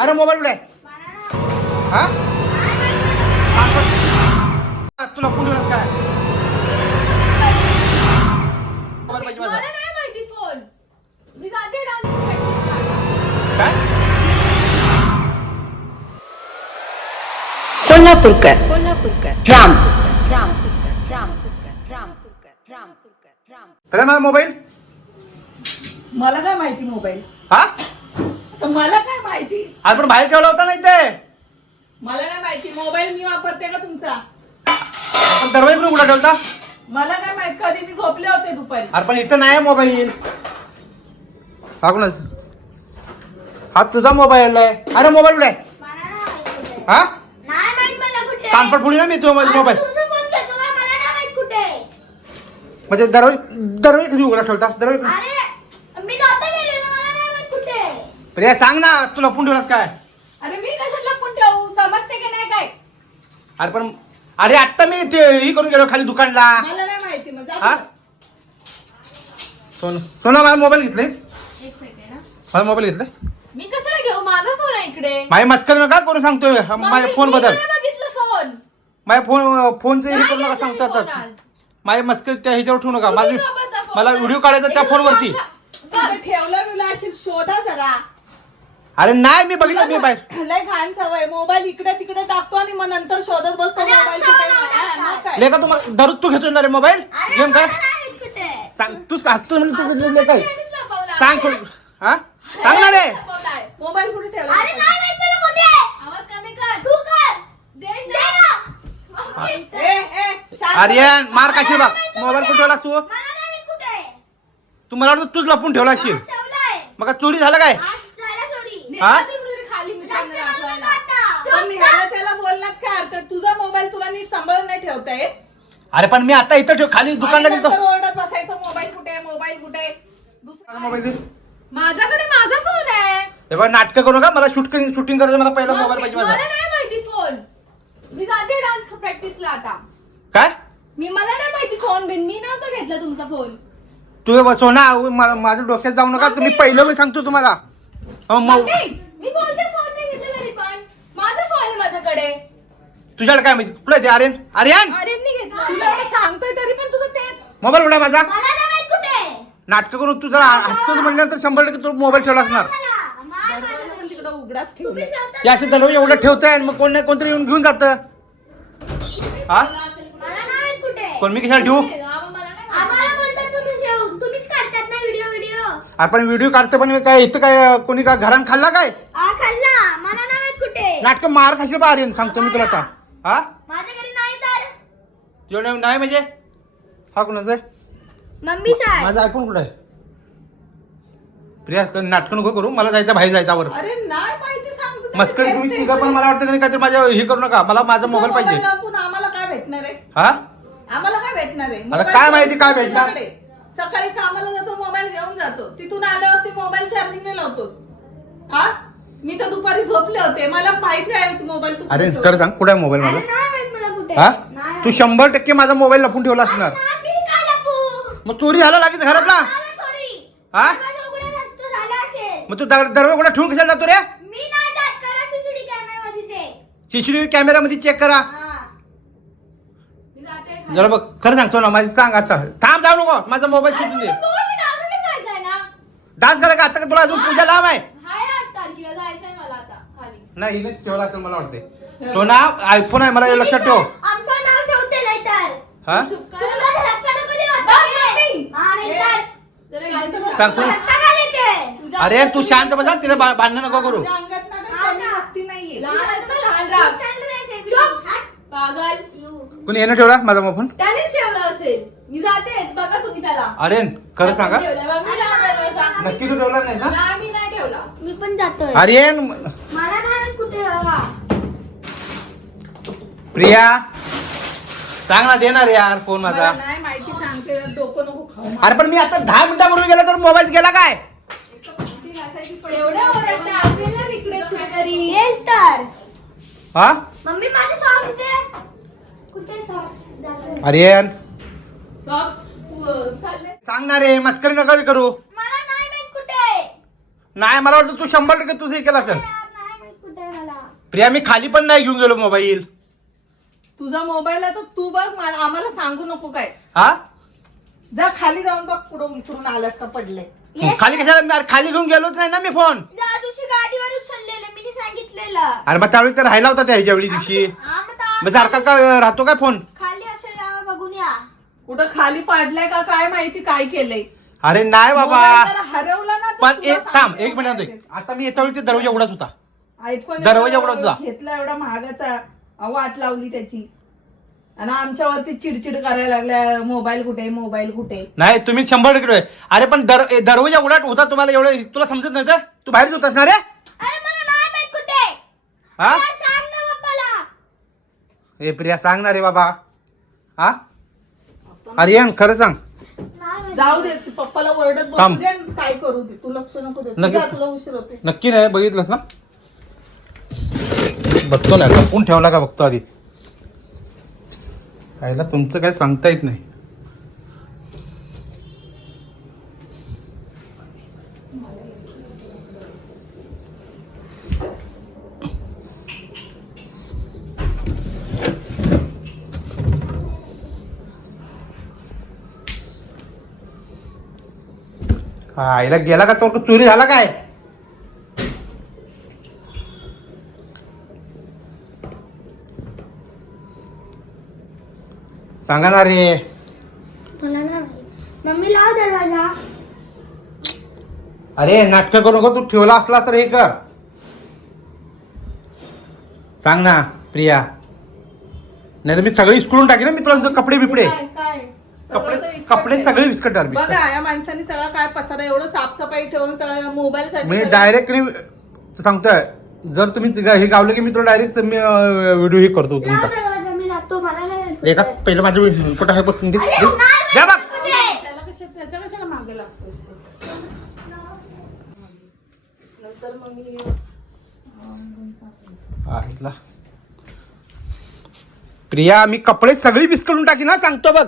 अरे मोबाईल कुठे? हा? तुला फोन ठेवलास काय? मोबाईल पाहिजे मला माझा नाही माहिती फोन मी जाते डान्स काय? कोल्हापूरकर. कोल्हापूरकर. रामपूरकर रामपूरकर रामपूरकर रामपूरकर रामपूरकर राम. अरे माझा मोबाईल? मला काय माहिती मोबाईल? हा? तर मला काय माहिती? अरे पण बाहेर ठेवला होता नाही ते मला नाही माहिती. मोबाईल मी वापरते का तुमचा? पण दरवाजा पण उघडा ठेवता मला काय माहीत. कधी मी झोपले होते दुपारी. अरे पण इथं नाही मोबाईल. हा कोणाच हा तुझा मोबाईल आहे. अरे मोबाईल कुठे आहे? मला नाही माहीत. कुठे हा? नाही माहीत मला कुठे ना मी तुझा अरे मोबाईल. तुमचा फोन घेतो का? मला नाही माहीत कुठे म्हणजे दरवाजा दरवाजा कधी उघडा ठेवता दरवाजा अरे प्रिया सांग ना तुला फोन ठेवलास काय? अरे मी कशाला लपून ठेवू? समजते की नाही काय? अरे पण अरे आत्ता मी ते ही करून गेलो खाली दुकानला. मला नाही माहिती मग जा हा? तू. सोन सोना माझा मोबाईल घेतलायस? एक सेकंड हा. माझा मोबाईल घेतलास मी कशाला घेऊ? माझा फोन आहे इकडे. माझी मस्करी नका करू सांगतोय. मग माझ्या फोन मी बद्दल नाही बघितलं फोन? माझ्या फोन फोनचं हे करू नका सांगतो मी फोन आता आज. माझ्या मस्करी त्या ह्याच्यावर ठेवू नका. तुम्ही माझी सोबत आहे. फोन मला. व्हिडिओ काढायचा त्या फोनवरती. तुम्ही ठेवलं बिवलं असेल शोधा जरा. अरे नाही मी बघितलं मी बाहेर लय घाण सवय मोबाईल इकडे तिकडे टाकतो आणि मग नंतर शोधत बसतो अरे मोबाईल आमचा कुठे आवाज नाही. हा, मग काय? लेका तू मग दररोज तू घेतो ना रे मोबाईल? अरे गेम काय? मला नाही माहीत कुठे? सांग तू असतो म्हणजे तू घेतलेलं काय? लपवलं. सांग कोण हा? सांग ना रे. लपवलाय. मोबाईल कुठे ठेवला? अरे नाही माहीत मला कुठे आवाज कमी कर. तू कर. दे ना. मम्मी. ए ए शांत आर्यन मार काशील बघ मोबाईल कुठे ठेवलास तू? मला नाही माहीत कुठे तू मला वाटतं तूच लपून ठेवला असेल ठेवलाय. मग चोरी झालं काय? हा? खाली जास्त मित्रांना मारू दाखवायला. नका आता. पण ह्याला त्याला बोलण्यात काय अर्थ? तुझा मोबाईल तुला नीट सांभाळून नाही ठेवता येत अरे पण मी आता इथं ठेव खाली दुकानला आणि गेलो नंतर ओरडत बसायचं मोबाईल कुठे आहे मोबाईल कुठे आहे? दुसरा मोबाईल दे. माझ्याकडे माझा फोन आहे. हे बघ नाटकं करू नका मला शूट शूटिंग करायचं मला पहिला मोबाईल पाहिजे मला माझा नाही माहिती फोन मी जाते डान्स प्रॅक्टिसला आता. काय? मी मला नाही माहिती फोन बिन. मी नव्हता घेतला तुमचा फोन तू हे सोना मा- माझ्या डोक्यात जाऊ नका. तुम्ही पहिलं मी सांगतो तुम्हाला. अहो, मग मम्मी, मी बोलते फोन नाही घेतला तरी पण. माझा फोन आहे माझ्याकडे. तुझ्याकडे काय माहिती? कुठे ते आर्यन? आर्यन! आर्यननी घेतला तुला एवढं सांगतोय तरी पण तुझं तेच मोबाईल कुठे आहे माझा. मला नाही माहीत कुठे नाटक करून तू जर हसतोच म्हटल्यानंतर शंभर टक्के तू मोबाईल ठेवला असणार. मला नाही दरवाजा माझा पण तिकडं उघडाच तुम्ही ठेवला सांगता या असे एवढं ठेवताय आणि मग कोण नाही कोणतरी येऊन घेऊन जातं. हा? मला नाही माहीत कुठे पण मी कशाला ठेवू आम्हाला बोलतात तुम्ही शेव तुम्हीच काढतात ना व्हिडिओ व्हिडिओ आपण व्हिडिओ काढतो पण काय इथं काय कोणी काय घरान खाल्ला काय? आ खाल्ला. मला नाही माहीत कुठे. नाटक मार खाशील बा आर्यन सांगतो मी तुला आता. हा? माझ्या घरी नाही तर. एवढं नाही म्हणजे? हा कोणाचं आहे? मम्मी साहेब. माझा आयफोन कुठं आहे? प्रिया नाटक नको करू मला जायचं बाहेर जायचं वर अरे नाही माहिती सांगतो तरी मस्करी तुम्ही तिघं पण मला वाटतं की काहीतरी माझ्या हे करू नका. मला माझा तुझा मोबाईल पाहिजे. आम्हाला काय भेटणार आहे? हा? आम्हाला काय भेटणार आहे? आता मोबाईल काय माहिती काय भेटणार? तुझ्याकडे. सकाळी कामाला जातो मोबाईल घेऊन जातो. तिथून आल्यावरती मोबाईल चार्जिंगला लावतोस. हा? मी तर दुपारी झोपले होते. मला माहिती आहे मोबाईल तू अरे कुठे खरं सांग कुठे आहे मोबाईल माझा? नाही माहीत मला कुठे हा? तू शंभर टक्के माझा मोबाईल लपून ठेवला असणार. नाही, मी काय लपू? मग चोरी झालं लागेल घरातला. हा? मग तू दर- दरवाजा कुठे ठेवून कशाला जातो रे? मी नाही जात, करा CCTV कॅमेरामध्ये check. सीसीटीव्ही कॅमेरामध्ये चेक करा. हा. जरा बघ खरं सांगतो ना माझी सांग अच्छा जाऊ नको माझा मोबाईल सुटून दे. ना. डान्स करा का? आता का तुला अजून पूजा लांब आहे? हाय आठ तारखेला जायचंय मला आता खाली. नाही हिनेच ठेवला असेल मला वाटते सोना आयफोन आहे मला हे लक्षात ठेव. आमचं नाव ठेवते नाही तर. हा. हा, अरे तू शांत बसा तिला भांडण नको करू. ना. कोणी येणं ठेवला माझा मोबाईल? त्यानेच ठेवलं असेल. मी जाते. अरे खरं सांगा. नक्की तू ठेवला नाही ना? नाही, मी नाही ठेवला. मी पण जातोय. आर्यन मला नाही माहीत कुठे ठेवला. प्रिया सांग ना देणार यार फोन माझा. नाही माहिती सांगते डोकं नको खाऊ अरे पण मी आता दहा मिनिटापूर्वी गेला तर मोबाईल गेला काय? एवढ्या ओरडता असेल ना तिकडे कुठेतरी. येस तर हा? मम्मी माझे सॉक्स दे. कुठे सॉक्स आर्यन सॉक्स चालले सांग ना रे मस्करी नका करू. मला नाही माहीत कुठे नाही मला वाटतं तू शंभर टक्के तुझं हे केलं असेल. यार, नाही प्रिया मी खाली पण नाही घेऊन गेलो मोबाईल. तुझा मोबाईल आहे तर तू बघ मला आम्हाला सांगू नको काय. हा? जा खाली जाऊन बघ पुढं विसरून आलास तर पडले. खाली कशाला मी- अरे खाली घेऊन गेलोच नाही ना मी फोन दिवशी गाडीवर उचललेलं मी सांगितलेलं. अरे मग त्यावेळी तर राहिला होता त्या ह्याच्यावेळी दिवशी. हा, मग ता- मग सारखा का राहतो काय फोन खाली असेल यावं बघून या कुठं खाली पाडलाय का काय माहिती काय केलंय? अरे नाही बाबा. मोबाईल जर हरवला ना तर पण तुला एक थांब सांगते एक मिनिट. आता मी वेळी दरवाजा उघडाच होता. आयफोन दरवाजा एवढा उघडा तुझा. घेतला एवढा महागाचा वाट लावली त्याची. आणि आमच्यावरती चिडचिड करायला लागल्या मोबाईल कुठे मोबाईल कुठे? नाही तुम्ही शंभर टक्के आहे. अरे पण दर ए, दरवाजा उघडा होता तुम्हाला एवढं तुला समजत नव्हतं? तू बाहेरच होतास ना रे? अरे मला नाही माहीत कुठे. हा? यार, सांग ना पप्पाला ए प्रिया सांग ना रे बाबा. हा? आर्यन खरं सांग. जाऊ दे तू पप्पाला ओरडत बसू थांब. दे आणि काय करू दे तू लक्ष नको दे नक्की. जा, तुला उशीर होते नक्की नाही बघितलंस ना बघतो ना लपून ठेवला का बघतो आधी कायला तुमचं काय सांगता येत नाही आईला गेला का तो? चोरी झाला काय? सांगा ना रे. मला नाही माहीत. मम्मी लाव दरवाजा. अरे नाटक करू नको तू ठेवला असला तर हे कर. सांग ना प्रिया. नाही तर मी सगळे इस्कडून टाकेन ना मित्रांचं कपडे बिपडे काय? कपडे कपडे. सगळे विस्कटणार बघा या माणसाने सगळं काय पसारा एवढं साफसफाई ठेवून सगळं मोबाईल साठी मी डायरेक्ट सांगतोय जर तुम्ही हे गावलं की मी तुला डायरेक्ट मी व्हिडिओ हे करतो तुमचा एका. पहिलं माझं कुठं आहे बघ दे. नाही द्या बघ. प्रिया मी कपडे सगळी विस्कळून टाकी ना सांगतो बघ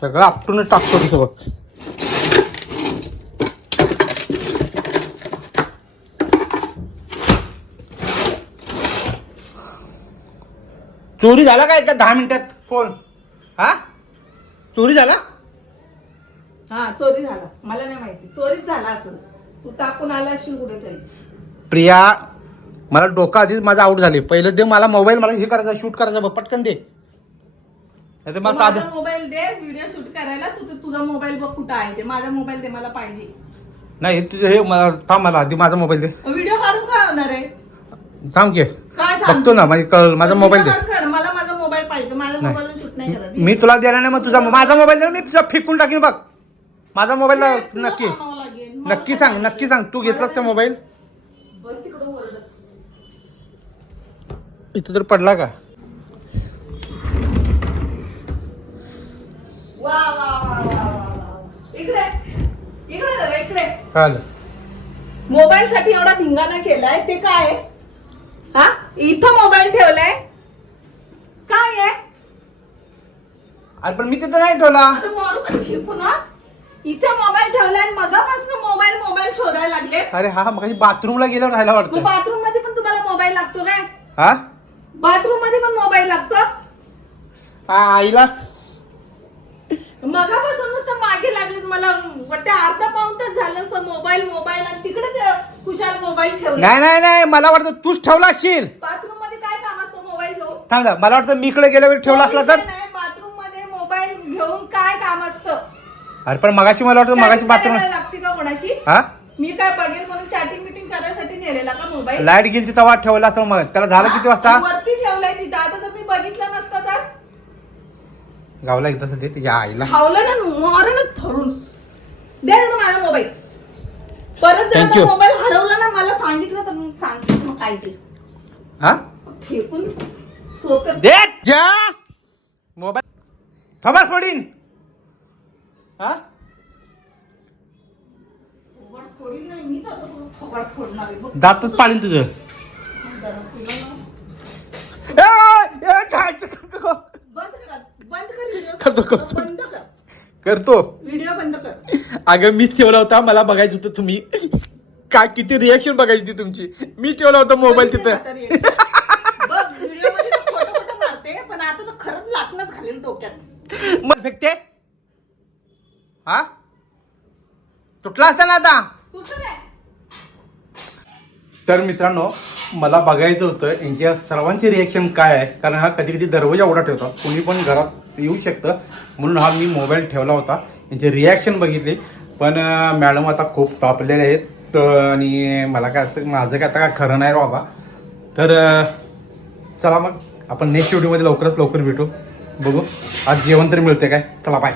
सगळं आपटून टाकतो तिथं बघ. चोरी झाला काय का दहा मिनिटात? फोन. हा? चोरी झाला? हा चोरी झाला. मला नाही माहिती. चोरीच झाला असं तू टाकून आला असेल कुठेतरी. प्रिया मला डोकं आधीच माझा आउट झाले. पहिलं दे मला मोबाईल मला हे करायचा शूट करायचा बघ पटकन दे. नाही तर मला माझा साधं मोबाईल दे व्हिडिओ शूट करायला. तू तू- तुझा मोबाईल बघ कुठं आहे ते. माझा मोबाईल दे मला पाहिजे. नाही हे तुझं हे मला थांब मला आधी माझा मोबाईल दे. व्हिडिओ काढून काय होणार आहे? थांब घे काय थांब? बघतो ना माझी कळ माझा मोबाईल दे. मला माझा मोबाईल पाहिजे. माझ्या नाही. मोबाईलवर शूट नाही करत. मी तुला देणार नाही मग तुझा माझा मोबाईल दे मी तुझा फेकून टाकीन बघ. माझा मोबाईल तुला नक्की. आणावं लागेल. मला नक्की सांग? नक्की सांग. तू घेतलास का मोबाईल बस तिकडं ओरडत इथं तर पडला का? वा वा वा वा. इकडे इकडे जरा इकडे. काल. मोबाईल साठी एवढा धिंगाणा केलाय ते काय आहे? हा? इथं मोबाईल ठेवलाय? काय आहे? अरे पण मी तिथं नाही ठेवला. आता फेकू ना? इथे मोबाईल ठेवलाय आणि मगापासून मोबाईल मोबाईल शोधायला लागले अरे हा मग बाथरूमला गेल्यावर राहायला मग वाटतं. बाथरूममध्ये पण तुम्हाला मोबाईल लागतो काय? हा? बाथरूममध्ये पण मोबाईल लागतो? हा, आईला मगापासून नुसतं मागे लागले मला वाटतं अर्धा पाऊन तास झालं असं मोबाईल मोबाईल आणि तिकडे ते खुशाल मोबाईल ठेवला. नाही नाही नाही. मला वाटतं तूच ठेवला असशील बाथरूममध्ये काय काम असतं मोबाईल घेऊन? थांब. मला वाटतं मी इकडे गेल्यावर ठेवला असला तर बाथरूममध्ये मोबाईल घेऊन काय काम असतं? अरे पण मगाशी मला वाटतं मगाशी Chatting बाथरूम करायला लागते का कोणाशी? हा? मी काय बघेल म्हणून चॅटिंग मिटिंग करायसाठी नेलेला का मोबाईल? लाइट गेली तेव्हा ठेवला असं मग. त्याला झालं किती वाजता? वरती ठेवलाय तिथं. आता जर मी बघितलं नसतं तर गावला एकदा ते तिच्या आईला. खावलं ना मारण धरून. दे ना माझा मोबाईल. परत Thank जर you. मोबाईल हरवला ना मला सांगितलं तर मग सांगतेस मग काय ते. हा? फेकून सोपं दे जा! मोबाईल थोबाड फोडीन. हा? फोडीन नाही, मीच आता तुला थोबाड फोडणार आहे. बघ. दातच पाडीन तुझं. जरा तुला करायचं करतो बंद कर बंद कर व्हिडिओ करतो, करतो. बंद कर. करतो. व्हिडिओ बंद कर. अगं मीच ठेवला होता मला बघायचं होतं तुम्ही. काय किती रिॲक्शन बघायची होती तुमची? मी ठेवला होता मोबाईल तिथं. बघ व्हिडिओमध्ये तर खोटं खोटं मारते पण आता तर खरंच लाटणंच घालेल डोक्यात. मग फेकते हा? तुटला असता ना आता? नाही तर मित्रांनो मला बघायचं होतं यांच्या सर्वांचे रिॲक्शन काय आहे? कारण हा कधी कधी दरवाजा एवढा ठेवतो. कोणी पण घरात येऊ शकतं. म्हणून हा मी मोबाईल ठेवला होता. यांचे रिॲक्शन बघितले. पण मॅडम आता खूप तापलेले आहेत. तर आणि मला काय असं माझं काय आता काय खरं नाही बाबा. तर चला मग. आपण नेक्स्ट व्हिडिओमध्ये लवकरात लवकर भेटू. बघू. आज जेवण तरी मिळते काय? चला बाय